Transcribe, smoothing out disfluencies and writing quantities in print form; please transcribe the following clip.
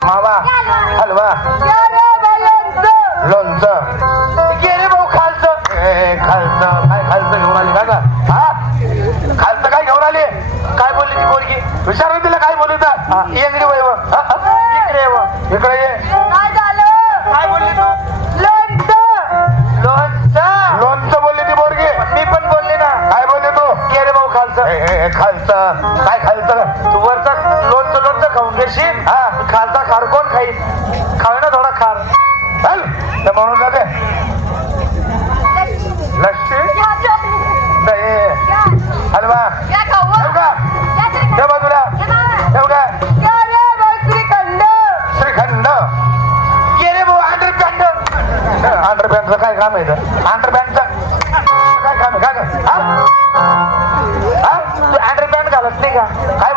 मावा हलवा लोणचं गेले भाऊ खालचं खालचं काय खालचं घेऊन आली का हा खालचं काय घेऊन आली काय बोलली ती पोरगी विचारून तिला काय बोलली तर इंगडी वय इकडे इकडे ये काय झालं काय बोलली तू लोणचं लोणचं बोलली ती पोरगी मी पण बोलले ना काय बोलली तू गेले भाऊ खालचं खालचं काय खालचं तू वरचा लोणचं खाऊन घेशील हा खालचा खार कोण खाईल खाऊ ना थोडा खार चल ते म्हणून जाते लक्ष्मी दही हलवा ठेव का त्या बाजूला ठेव का श्रीखंड गेले भाऊ अंडरपॅन्ट अंडरपॅन्टचं काय काम आहे अंडरपॅन्टचं काय काम आहे का तू अंडरपॅन्ट घालत नाही का काय